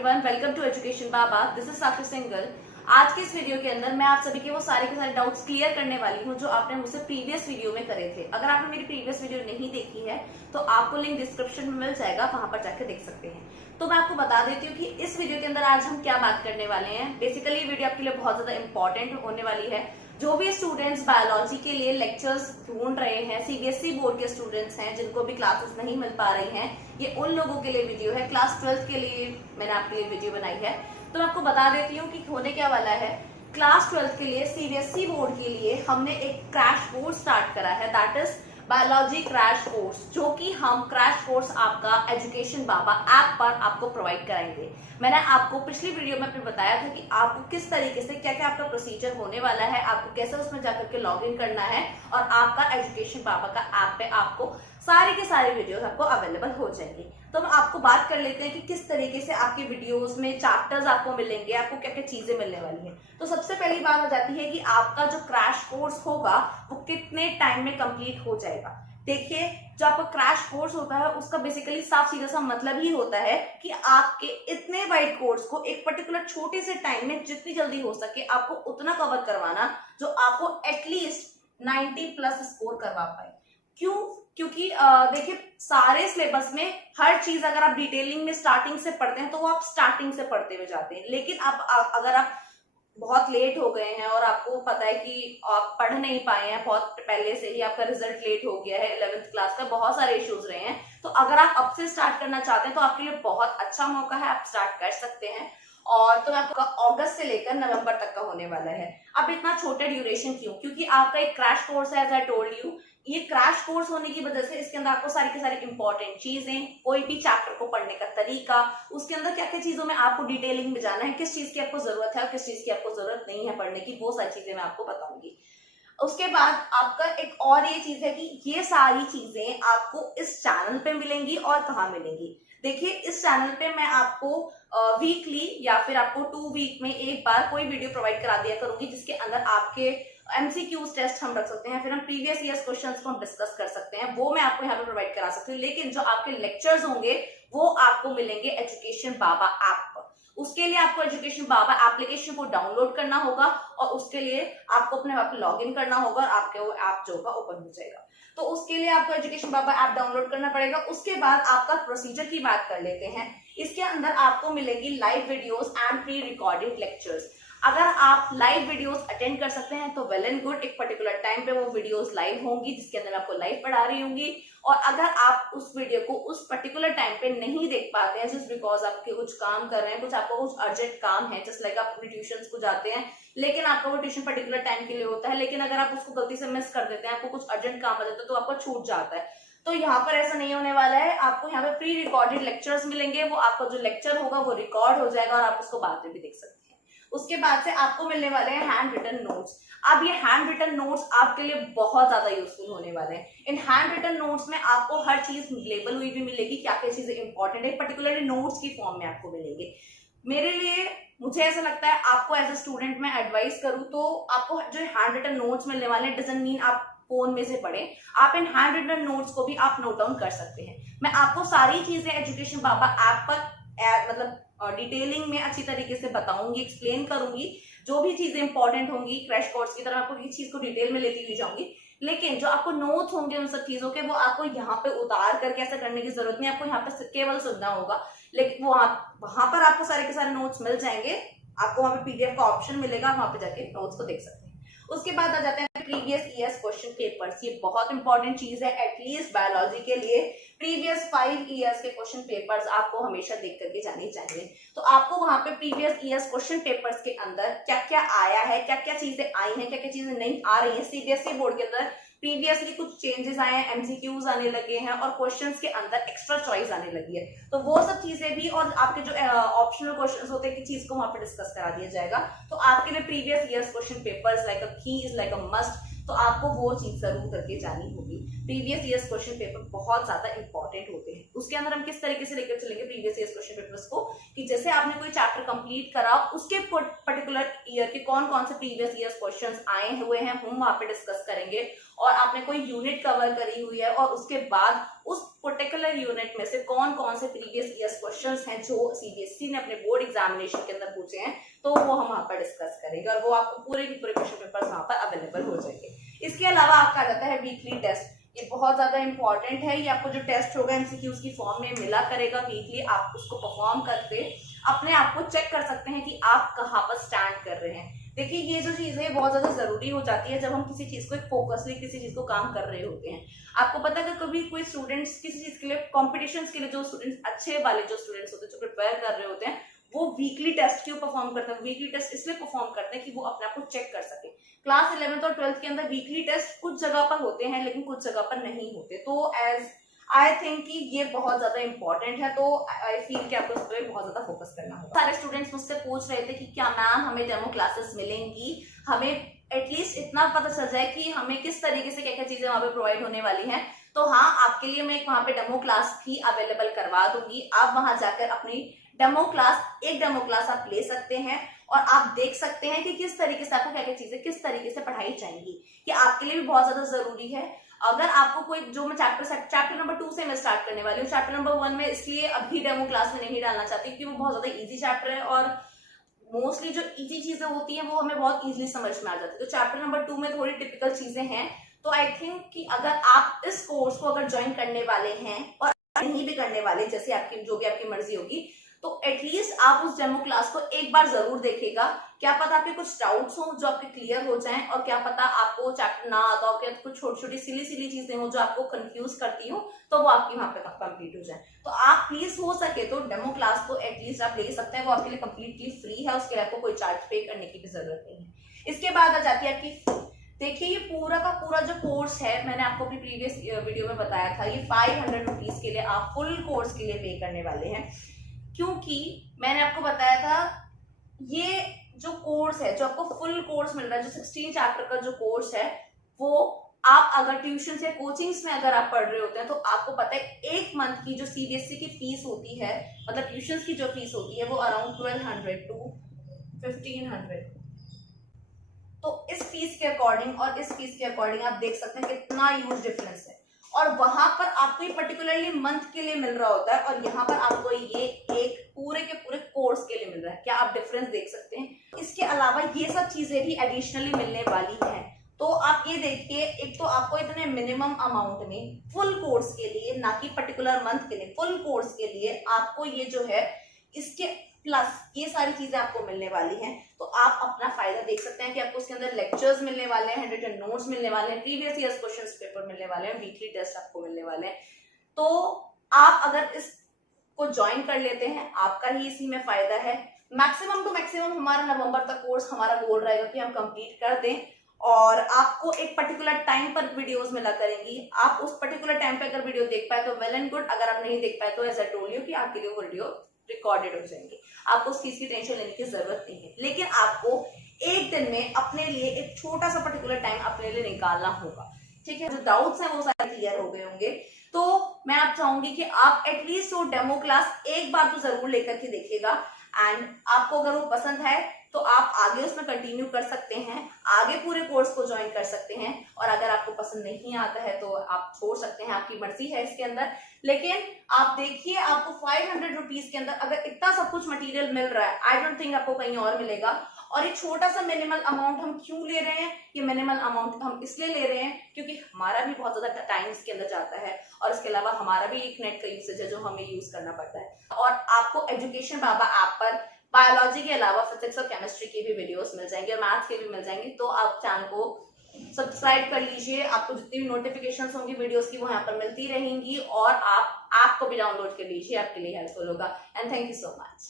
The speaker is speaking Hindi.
Everyone, welcome to education Baba. This is Sakshi Singhal. आज के इस वीडियो के अंदर मैं आप सभी के वो सारे के सारे डाउट्स क्लियर करने वाली हूँ जो आपने मुझसे प्रीवियस वीडियो में करे थे। अगर आपने मेरी प्रीवियस वीडियो नहीं देखी है तो आपको लिंक डिस्क्रिप्शन में मिल जाएगा, वहां पर जाकर देख सकते हैं। तो मैं आपको बता देती हूँ कि इस वीडियो के अंदर आज हम क्या बात करने वाले हैं। बेसिकली ये वीडियो आपके लिए बहुत ज्यादा इंपॉर्टेंट होने वाली है। जो भी स्टूडेंट्स बायोलॉजी के लिए लेक्चर्स ढूंढ रहे हैं, सीबीएसई बोर्ड के स्टूडेंट्स हैं जिनको भी क्लासेस नहीं मिल पा रही हैं, ये उन लोगों के लिए वीडियो है। क्लास 12 के लिए मैंने आपके लिए वीडियो बनाई है। तो मैं आपको बता देती हूँ कि होने क्या वाला है। क्लास 12 के लिए सीबीएसई बोर्ड के लिए हमने एक क्रैश कोर्स स्टार्ट करा है, that is biology crash course, जो कि हम क्रैश कोर्स आपका एजुकेशन बाबा ऐप पर आपको प्रोवाइड कराएंगे। मैंने आपको पिछली वीडियो में अपने बताया था कि आपको किस तरीके से क्या क्या आपका प्रोसीजर होने वाला है, आपको कैसे उसमें जाकर के लॉग इन करना है और आपका एजुकेशन बाबा का ऐप पे आपको सारे के सारे वीडियोस आपको अवेलेबल हो जाएंगे। तो हम आपको बात कर लेते हैं कि किस तरीके से आपके वीडियोस में चैप्टर्स आपको मिलेंगे, आपको क्या क्या चीजें मिलने वाली हैं। तो सबसे पहली बात आ जाती है कि आपका जो क्रैश कोर्स होगा वो कितने टाइम में कंप्लीट हो जाएगा। देखिए, जो आपका क्रैश कोर्स होता है उसका बेसिकली साफ सीधा सा मतलब ही होता है कि आपके इतने वाइड कोर्स को एक पर्टिकुलर छोटे से टाइम में जितनी जल्दी हो सके आपको उतना कवर करवाना जो आपको एटलीस्ट 90+ स्कोर करवा पाए। क्यों? क्योंकि देखिए, सारे सिलेबस में हर चीज अगर आप डिटेलिंग में स्टार्टिंग से पढ़ते हैं तो वो आप स्टार्टिंग से पढ़ते हुए जाते हैं, लेकिन अगर आप बहुत लेट हो गए हैं और आपको पता है कि आप पढ़ नहीं पाए हैं, बहुत पहले से ही आपका रिजल्ट लेट हो गया है, 11th क्लास का बहुत सारे इश्यूज रहे हैं, तो अगर आप अब से स्टार्ट करना चाहते हैं तो आपके लिए बहुत अच्छा मौका है, आप स्टार्ट कर सकते हैं। और तो आपका अगस्त से लेकर नवंबर तक का होने वाला है। अब इतना छोटा ड्यूरेशन क्यों? क्योंकि आपका एक क्रैश कोर्स है, एज आई टोल्ड यू। ये क्रैश कोर्स होने की वजह से इसके अंदर आपको सारी की सारी इंपॉर्टेंट चीजें, कोई भी चैप्टर को पढ़ने का तरीका, उसके अंदर क्या क्या चीजों में आपको डिटेलिंग में जाना है, किस चीज की आपको जरूरत है और किस चीज की आपको जरूरत नहीं है पढ़ने की, वो सारी चीजें मैं आपको बताऊंगी। उसके बाद आपका एक और ये चीज है कि ये सारी चीजें आपको इस चैनल पे मिलेंगी। और कहाँ मिलेंगी? देखिए, इस चैनल पे मैं आपको वीकली या फिर आपको 2 वीक में एक बार कोई वीडियो प्रोवाइड करा दिया करूंगी जिसके अंदर आपके एमसीक्यूज टेस्ट हम रख सकते हैं, फिर हम प्रीवियस ईयर्स क्वेश्चंस को हम डिस्कस कर सकते हैं, वो मैं आपको यहाँ पे प्रोवाइड करा सकती हूँ। लेकिन जो आपके लेक्चर्स होंगे वो आपको मिलेंगे एजुकेशन बाबा ऐप पर। उसके लिए आपको एजुकेशन बाबा एप्लीकेशन को डाउनलोड करना होगा और उसके लिए आपको अपने आप लॉग इन करना होगा और आपके वो ऐप जो होगा ओपन हो जाएगा। तो उसके लिए आपको एजुकेशन बाबा ऐप डाउनलोड करना पड़ेगा। उसके बाद आपका प्रोसीजर की बात कर लेते हैं। इसके अंदर आपको मिलेगी live videos and pre recorded lectures. अगर आप लाइव वीडियोस अटेंड कर सकते हैं तो वेल एंड गुड, एक पर्टिकुलर टाइम पे वो वीडियोस लाइव होंगी जिसके अंदर मैं आपको लाइव पढ़ा रही होंगी। और अगर आप उस वीडियो को उस पर्टिकुलर टाइम पे नहीं देख पाते हैं जस्ट बिकॉज आपके कुछ काम कर रहे हैं, कुछ आपको कुछ अर्जेंट काम है, जस्ट लाइक आप अपने ट्यूशन को जाते हैं लेकिन आपका वो ट्यूशन पर्टिकुलर टाइम के लिए होता है, लेकिन अगर आप उसको गलती से मिस कर देते हैं, आपको कुछ अर्जेंट काम आ जाता है तो आपको छूट जाता है। तो यहाँ पर ऐसा नहीं होने वाला है। आपको यहाँ पे प्री रिकॉर्डेड लेक्चर्स मिलेंगे, वो आपका जो लेक्चर होगा वो रिकॉर्ड हो जाएगा और आप उसको बाद में भी देख सकते हैं। उसके बाद से आपको मिलने वाले हैं हैंड रिटन नोट्स। अब ये हैंड रिटन नोट्स आपके लिए बहुत ज्यादा यूजफुल होने वाले हैं। इन हैंड रिटन नोट्स में आपको हर चीज लेबल हुई भी मिलेगी, क्या क्या चीजें इंपॉर्टेंट है, पर्टिकुलरली नोट्स की फॉर्म में आपको मिलेंगे। मेरे लिए मुझे ऐसा लगता है आपको एज अ स्टूडेंट मैं एडवाइस करूं तो आपको जो हैंड रिटन नोट्स मिलने वाले हैं डजंट मीन आप फोन में से पढ़ें, आप इन हैंड रिटन नोट्स को भी आप नोट डाउन कर सकते हैं। मैं आपको सारी चीजें एजुकेशन बाबा ऐप पर मतलब डिटेलिंग में अच्छी तरीके से बताऊंगी, एक्सप्लेन करूंगी। जो भी चीजें इंपॉर्टेंट होंगी क्रैश कोर्स की तरह आपको इस चीज को डिटेल में लेती हुई जाऊंगी, लेकिन जो आपको नोट्स होंगे उन सब चीजों के वो आपको यहाँ पे उतार करके ऐसा करने की जरूरत नहीं, आपको यहाँ पे केवल सुनना होगा। लेकिन वो वहां पर आपको सारे के सारे नोट्स मिल जाएंगे, आपको वहां पे पीडीएफ का ऑप्शन मिलेगा, वहां पे जाके नोट्स को देख सकते हैं। उसके बाद आ जाते हैं प्रीवियस ईयर्स क्वेश्चन पेपर्स। ये बहुत इंपॉर्टेंट चीज है, एटलीस्ट बायोलॉजी के लिए प्रीवियस 5 ईयर्स के क्वेश्चन पेपर्स आपको हमेशा देख करके जाने चाहिए। तो आपको वहां पे प्रीवियस ईयर्स क्वेश्चन पेपर्स के अंदर क्या क्या आया है, क्या क्या चीजें आई हैं, क्या क्या चीजें नहीं आ रही है। सीबीएसई बोर्ड के अंदर प्रीवियसली कुछ चेंजेस आए हैं, एमसीक्यूज आने लगे हैं और क्वेश्चंस के अंदर एक्स्ट्रा चॉइस आने लगी है, तो वो सब चीजें भी और आपके जो ऑप्शनल क्वेश्चंस होते हैं कि चीज को वहां पे डिस्कस करा दिया जाएगा। तो आपके लिए previous years question papers like अ की इज लाइक अ मस्ट, तो आपको वो चीज जरूर करके जानी होगी। प्रीवियस ईयर्स क्वेश्चन पेपर बहुत ज्यादा इंपॉर्टेंट होते हैं। उसके अंदर हम किस तरीके से लेकर चलेंगे प्रीवियस ईयर्स क्वेश्चन पेपर्स को कि जैसे आपने कोई चैप्टर कंप्लीट करा, उसके पर्टिकुलर ईयर के कौन कौन से प्रीवियस ईयर्स क्वेश्चंस आए हुए हैं हम वहां पे डिस्कस करेंगे। और आपने कोई यूनिट कवर करी हुई है और उसके बाद उस पर्टिकुलर यूनिट में से कौन कौन से प्रीवियस ईयर्स क्वेश्चंस हैं जो सीबीएसई ने अपने बोर्ड एग्जामिनेशन के अंदर पूछे हैं, तो वो हम वहां पर डिस्कस करेंगे और वो आपको पूरे के पूरे क्वेश्चन पेपर्स वहां पर अवेलेबल हो जाएंगे। इसके अलावा आपका आता है वीकली टेस्ट। ये बहुत ज्यादा इंपॉर्टेंट है। ये आपको जो टेस्ट होगा एमसीक्यूज की फॉर्म में मिला करेगा वीकली। आप उसको परफॉर्म करके अपने आप को चेक कर सकते हैं कि आप कहाँ पर स्टैंड कर रहे हैं। देखिए ये जो चीज है बहुत ज्यादा जरूरी हो जाती है जब हम किसी चीज को एक फोकसली किसी चीज को काम कर रहे होते हैं। आपको पता है कि कभी कोई स्टूडेंट्स किसी चीज के लिए कॉम्पिटिशन के लिए जो स्टूडेंट्स अच्छे वाले जो स्टूडेंट्स होते हैं जो प्रिपेयर कर रहे होते हैं वो वीकली टेस्ट क्यों परफॉर्म करते हैं? वीकली टेस्ट इसलिए परफॉर्म करते हैं कि वो अपने आप को चेक कर सके। क्लास 11th और 12th के अंदर वीकली टेस्ट कुछ जगह पर होते हैं लेकिन कुछ जगह पर नहीं होते। तो एज आई थिंक कि ये बहुत ज्यादा इंपॉर्टेंट है। तो आई फील कि आपको इस पर बहुत ज्यादा फोकस करना होगा। सारे स्टूडेंट्स मुझसे पूछ रहे थे कि क्या मैम हमें डेमो क्लासेस मिलेंगी, हमें एटलीस्ट इतना पता चल जाए कि हमें किस तरीके से क्या क्या चीजें वहां पे प्रोवाइड होने वाली हैं। तो हाँ, आपके लिए मैं वहां पे डेमो क्लास भी अवेलेबल करवा दूंगी। आप वहां जाकर अपनी डेमो क्लास आप ले सकते हैं और आप देख सकते हैं कि किस तरीके से आपको क्या क्या चीजें किस तरीके से पढ़ाई जाएंगी। ये आपके लिए भी बहुत ज्यादा जरूरी है। अगर आपको कोई जो मैं चैप्टर नंबर 2 से मैं स्टार्ट करने वाली हूँ, चैप्टर नंबर 1 में इसलिए अभी डेमो क्लास में नहीं डालना चाहती क्योंकि वो बहुत ज्यादा इजी चैप्टर है और मोस्टली जो इजी चीजें होती हैं वो हमें बहुत इजीली समझ में आ जाती है। तो चैप्टर नंबर 2 में थोड़ी टिपिकल चीजें हैं। तो आई थिंक कि अगर आप इस कोर्स को अगर ज्वाइन करने वाले हैं और नहीं भी करने वाले, जैसे आपकी जो भी आपकी मर्जी होगी, तो एटलीस्ट आप उस डेमो क्लास को एक बार जरूर देखेगा। क्या पता आपके कुछ डाउट्स हो जो आपके क्लियर हो जाएं और क्या पता आपको चैप्टर ना आता हो, क्या कुछ छोटी छोटी सिली चीजें हो जो आपको कंफ्यूज करती हो, तो वो आपकी वहां पे कंप्लीट हो जाए। तो आप प्लीज हो सके तो डेमो क्लास को एटलीस्ट आप ले सकते हैं। वो आपके लिए कंप्लीटली फ्री है, उसके लिए आपको कोई चार्ज पे करने की भी जरूरत नहीं है। इसके बाद आ जाती है आपकी, देखिए ये पूरा का पूरा जो कोर्स है मैंने आपको अपनी प्रीवियस वीडियो में बताया था, ये 500 रुपीज के लिए आप फुल कोर्स के लिए पे करने वाले हैं। क्योंकि मैंने आपको बताया था ये जो कोर्स है, जो आपको फुल कोर्स मिल रहा है, जो 16 चैप्टर का जो कोर्स है, वो आप अगर ट्यूशन से कोचिंग्स में अगर आप पढ़ रहे होते हैं तो आपको पता है एक मंथ की जो सीबीएसई की फीस होती है, मतलब ट्यूशन की जो फीस होती है वो अराउंड 1200 टू 1500। तो इस फीस के अकॉर्डिंग और इस फीस के अकॉर्डिंग आप देख सकते हैं कितना ह्यूज डिफरेंस है। और वहां पर आपको ये पर्टिकुलरली मंथ के लिए मिल रहा होता है और यहाँ पर आपको ये एक पूरे के पूरे कोर्स के लिए मिल रहा है। क्या आप डिफरेंस देख सकते हैं? इसके अलावा ये सब चीजें भी एडिशनली मिलने वाली हैं। तो आप ये देखिए, एक तो आपको इतने मिनिमम अमाउंट में फुल कोर्स के लिए, ना कि पर्टिकुलर मंथ के लिए, फुल कोर्स के लिए आपको ये जो है इसके प्लस ये सारी चीजें आपको मिलने वाली हैं। तो आप अपना फायदा देख सकते हैं कि आपको उसके अंदर लेक्चर्स मिलने वाले हैं, रिटन नोट्स मिलने वाले हैं, प्रीवियस ईयर्स क्वेश्चंस पेपर मिलने वाले हैं, वीकली टेस्ट आपको मिलने वाले हैं। तो आप अगर इसको ज्वाइन कर लेते हैं, आपका ही इसी में फायदा है। मैक्सिमम टू मैक्सिमम हमारा नवंबर तक कोर्स हमारा गोल रहेगा कि हम कंप्लीट कर दें और आपको एक पर्टिकुलर टाइम पर वीडियोस मिला करेंगी। आप उस पर्टिकुलर टाइम पे अगर वीडियो देख पाए तो वेल एंड गुड, अगर आप नहीं देख पाए तो एज आई टोल्ड यू कि आपके लिए वो वीडियो रिकॉर्डेड हो जाएंगे। आपको उस चीज की टेंशन लेने की जरूरत नहीं है, लेकिन आपको एक दिन में अपने लिए एक छोटा सा पर्टिकुलर टाइम अपने लिए निकालना होगा। ठीक है, जो डाउट्स हैं वो सारे क्लियर हो गए होंगे। तो मैं आप चाहूंगी कि आप एटलीस्ट वो डेमो क्लास एक बार तो जरूर लेकर के देखिएगा एंड आपको अगर वो पसंद है तो आप आगे उसमें कंटिन्यू कर सकते हैं, आगे पूरे कोर्स को ज्वाइन कर सकते हैं। और अगर आपको पसंद नहीं आता है तो आप छोड़ सकते हैं, आपकी मर्जी है इसके अंदर। लेकिन आप देखिए, आपको 500 रुपीज के अंदर अगर इतना सब कुछ मटेरियल मिल रहा है, आई डोंट थिंक आपको कहीं और मिलेगा। और एक छोटा सा मिनिमल अमाउंट हम क्यों ले रहे हैं? ये मिनिमल अमाउंट हम इसलिए ले रहे हैं क्योंकि हमारा भी बहुत ज्यादा टाइम इसके अंदर जाता है और इसके अलावा हमारा भी एक नेट का यूसेज है जो हमें यूज करना पड़ता है। और आपको एजुकेशन बाबा ऐप पर बायोलॉजी के अलावा फिजिक्स और केमिस्ट्री की भी वीडियोस मिल जाएंगे और मैथ्स के भी मिल जाएंगे। तो आप चैनल को सब्सक्राइब कर लीजिए, आपको जितनी भी नोटिफिकेशंस होंगी वीडियोस की वो यहाँ पर मिलती रहेंगी और आप ऐप को भी डाउनलोड कर लीजिए, आपके लिए हेल्पफुल होगा। And thank you so much.